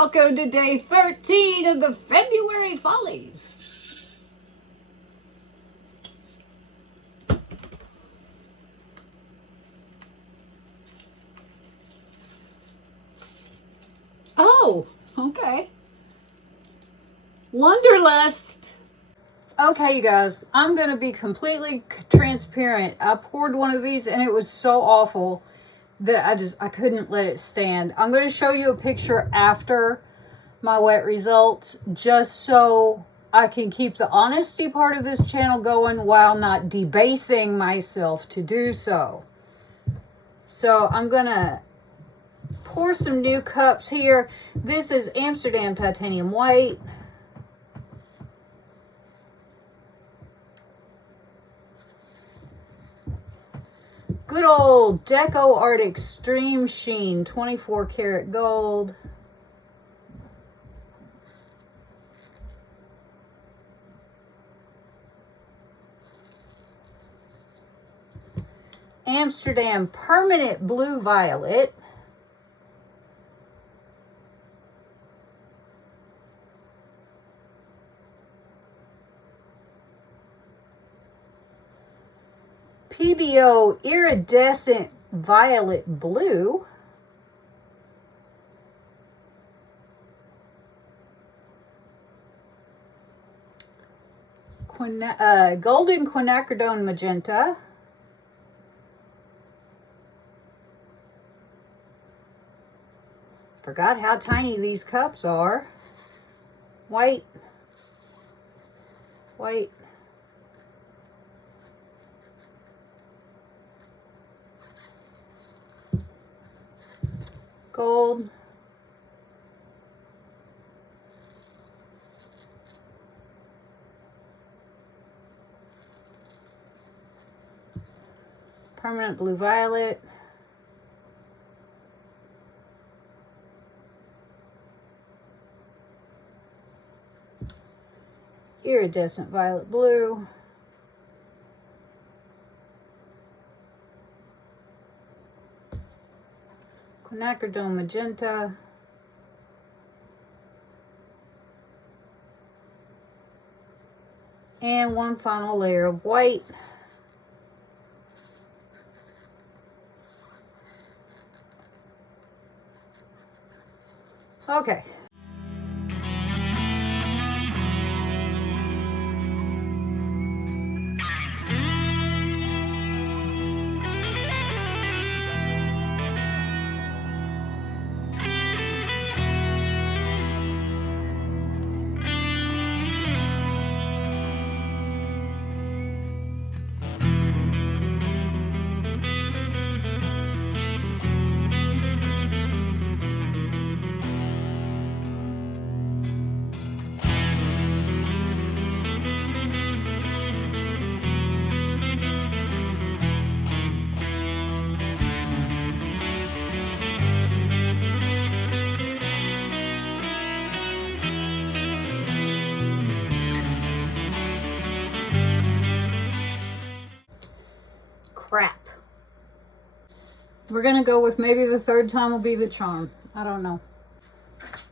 welcome to day 13 of the February Follies. Oh, okay. Wanderlust. Okay, you guys, I'm going to be completely transparent. I poured one of these and it was so awful that I couldn't let it stand. I'm going to show you a picture after my wet results, just so I can keep the honesty part of this channel going while not debasing myself to do so. So I'm going to pour some new cups here. This is Amsterdam Titanium White. Good old Deco Art Extreme Sheen 24 karat gold. Amsterdam Permanent Blue Violet. PBO Iridescent Violet Blue. Golden Quinacridone Magenta. Forgot how tiny these cups are. White. White. Gold. Permanent Blue Violet. Iridescent Violet Blue. Quinacridone Magenta. And one final layer of white. Okay. Crap. We're going to go with maybe the third time will be the charm. I don't know.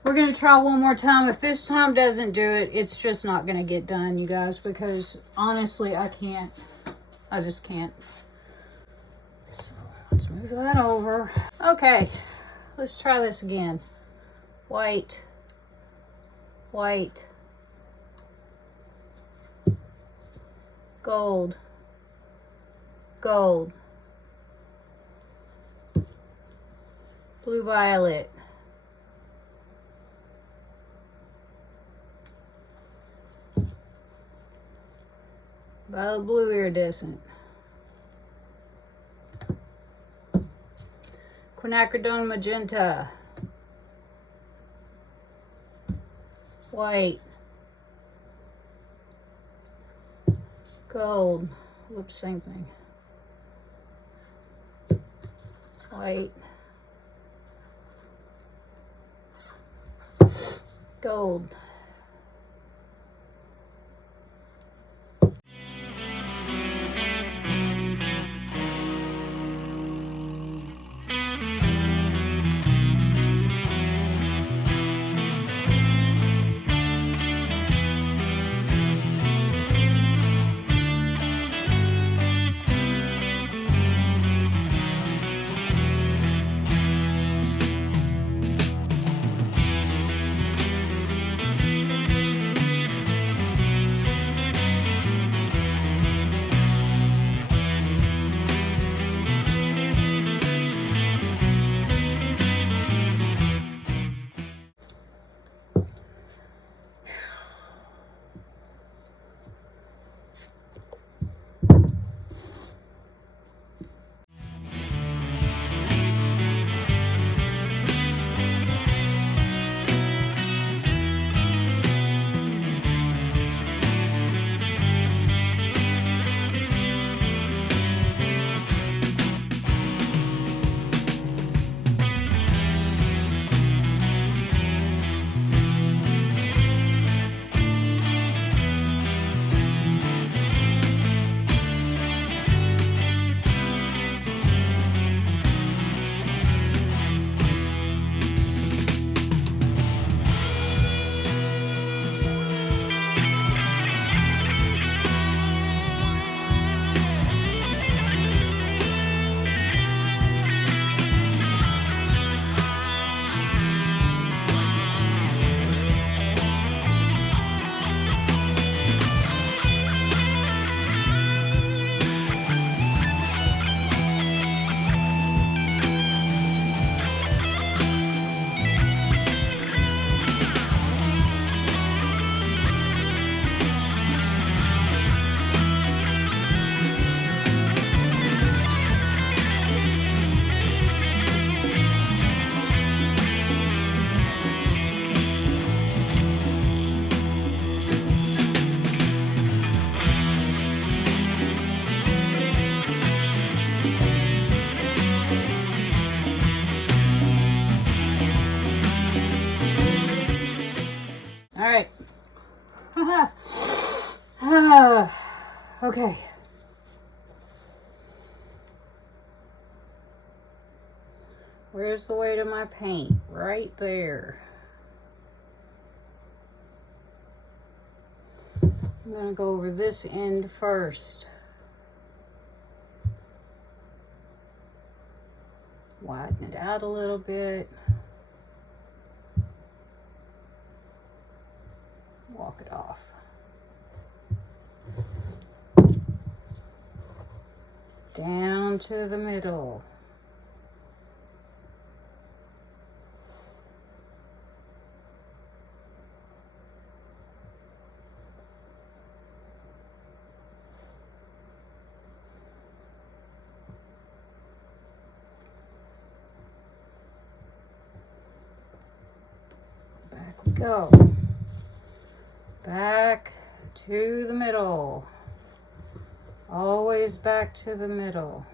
We're going to try one more time. If this time doesn't do it, it's just not going to get done, you guys, because honestly, I can't. I just can't. So let's move that over. Okay, let's try this again. White. White. Gold. Gold. Blue Violet. Violet Blue Iridescent. Quinacridone Magenta. White. Gold. Whoops, same thing. White. Gold. Okay. Where's the weight of my paint? Right there. I'm going to go over this end first. Widen it out a little bit. Walk it off. Down to the middle. Back we go. Back to the middle. Always back to the middle.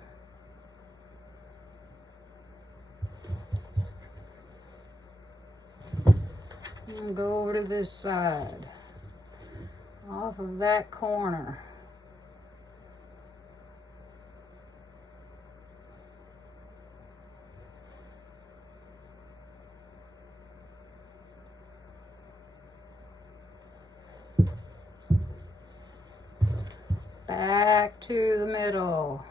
And go over to this side. Off of that corner. Back to the middle.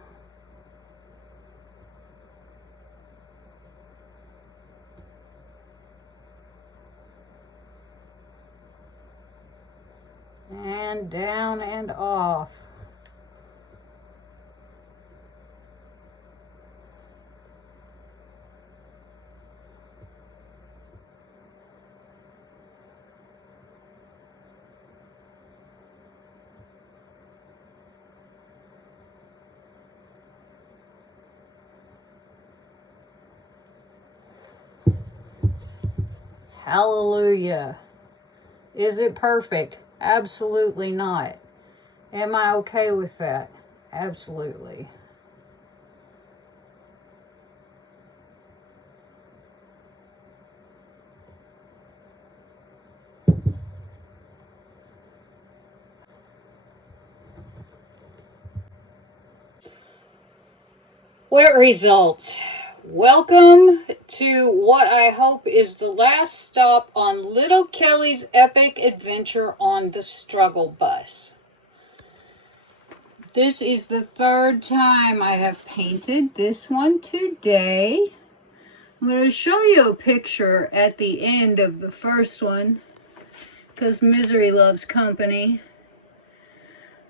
And down and off. Hallelujah. Is it perfect? Absolutely not. Am I okay with that? Absolutely. What results? Welcome to what I hope is the last stop on Little Kelly's epic adventure on the struggle bus. This is the third time I have painted this one today. I'm going to show you a picture at the end of the first one because misery loves company.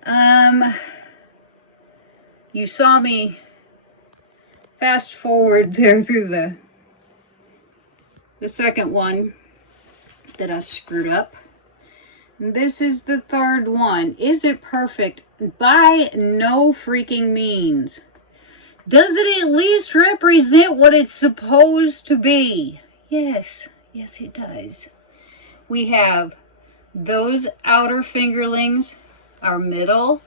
You saw me fast forward there through the second one that I screwed up. This is the third one. Is it perfect? By no freaking means. Does it at least represent what it's supposed to be? Yes, yes it does. We have those outer fingerlings, our middle,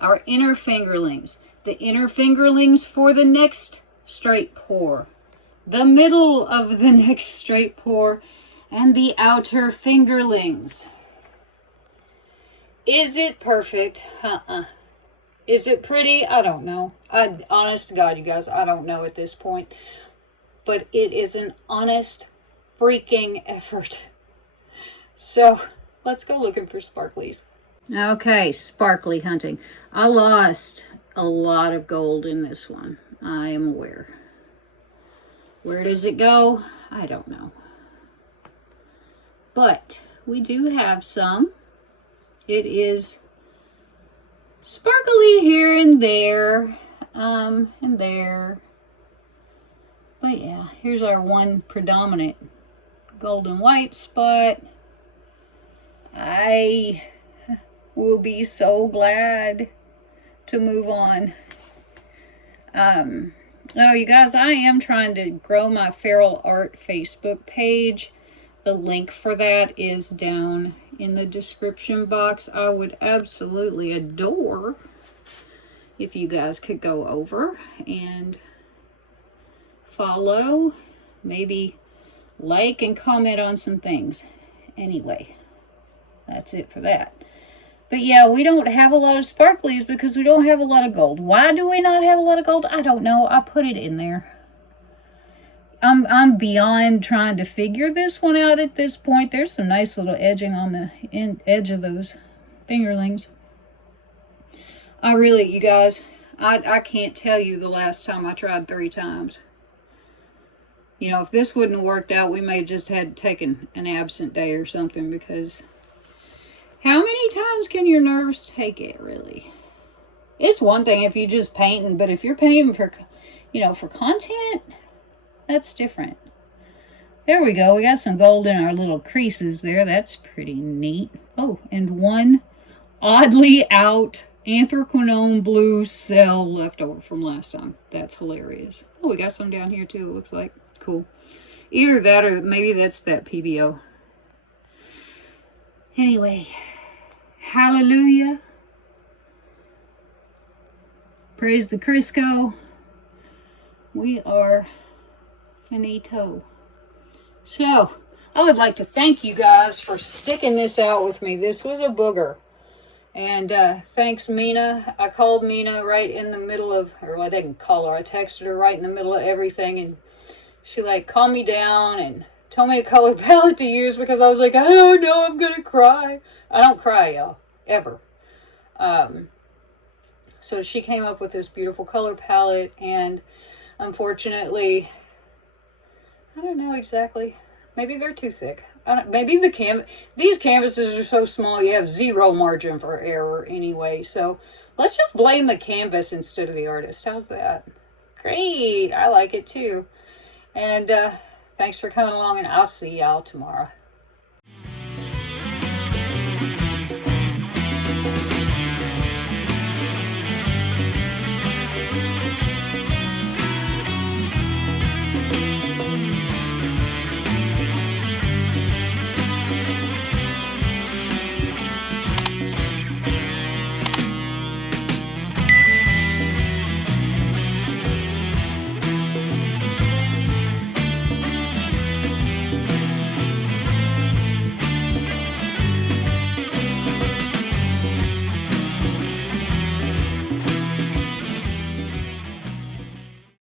our inner fingerlings. The inner fingerlings for the next straight pour, the middle of the next straight pour, and the outer fingerlings. Is it perfect? Is it pretty? I don't know. Honest to God, you guys, I don't know at this point. But it is an honest freaking effort. So, let's go looking for sparklies. Okay, sparkly hunting. I lost a lot of gold in this one. I am aware. Where does it go? I don't know. But we do have some. It is sparkly here and there. And there. But yeah, here's our one predominant golden white spot. I will be so glad to move on. Oh, you guys, I am trying to grow my feral art Facebook page. The link for that is down in the description box. I would absolutely adore if you guys could go over and follow, maybe like and comment on some things. Anyway, that's it for that. But yeah, we don't have a lot of sparklies because we don't have a lot of gold. Why do we not have a lot of gold? I don't know. I put it in there. I'm beyond trying to figure this one out at this point. There's some nice little edging on the edge of those fingerlings. You guys, I can't tell you the last time I tried 3 times. You know, if this wouldn't have worked out, we may have just had taken an absent day or something, because how many times can your nerves take it, really? It's one thing if you're just painting, but if you're painting for, you know, for content, that's different. There we go. We got some gold in our little creases there. That's pretty neat. Oh, and one oddly out anthracnone blue cell left over from last time. That's hilarious. Oh, we got some down here too, it looks like. Cool. Either that or maybe that's that PBO. Anyway, hallelujah. Praise the Crisco. We are finito. So, I would like to thank you guys for sticking this out with me. This was a booger. And thanks, Mina. I called Mina right in the middle of, or I didn't call her, I texted her right in the middle of everything, and she like calmed me down and told me a color palette to use, because I was like, I don't know, I'm gonna cry. I don't cry, y'all, ever. So she came up with this beautiful color palette, and unfortunately, I don't know exactly. Maybe they're too thick. Maybe these canvases are so small you have zero margin for error anyway. So let's just blame the canvas instead of the artist. How's that? Great. I like it too. And thanks for coming along, and I'll see y'all tomorrow.